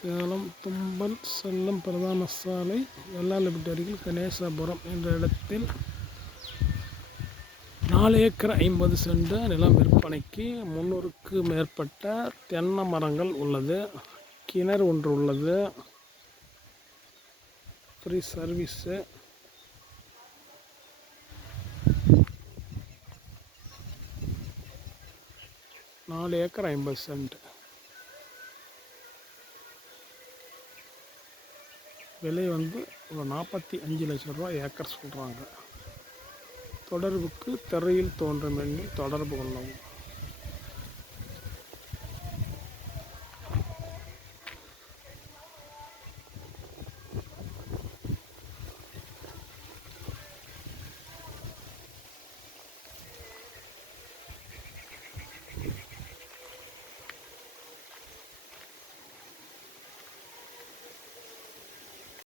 சேலம் தும்பல் செல்லம் பிரதான சாலை வெள்ளாளப்பட்டி அருகில் கணேசபுரம் என்ற இடத்தில் நாலு ஏக்கர் ஐம்பது சென்ட் நிலம் விற்பனைக்கு முந்நூறுக்கு மேற்பட்ட தென்னை மரங்கள் உள்ளது. கிணறு ஒன்று உள்ளது. Free service. நாலு ஏக்கர் ஐம்பது சென்ட். விலை வந்து ஒரு நாற்பத்தி அஞ்சு லட்சம் ரூபா ஏக்கர் சொல்கிறாங்க தொடர்புக்கு திரையில் தோன்றும் எண்ணில் தொடர்பு கொள்ளவும்.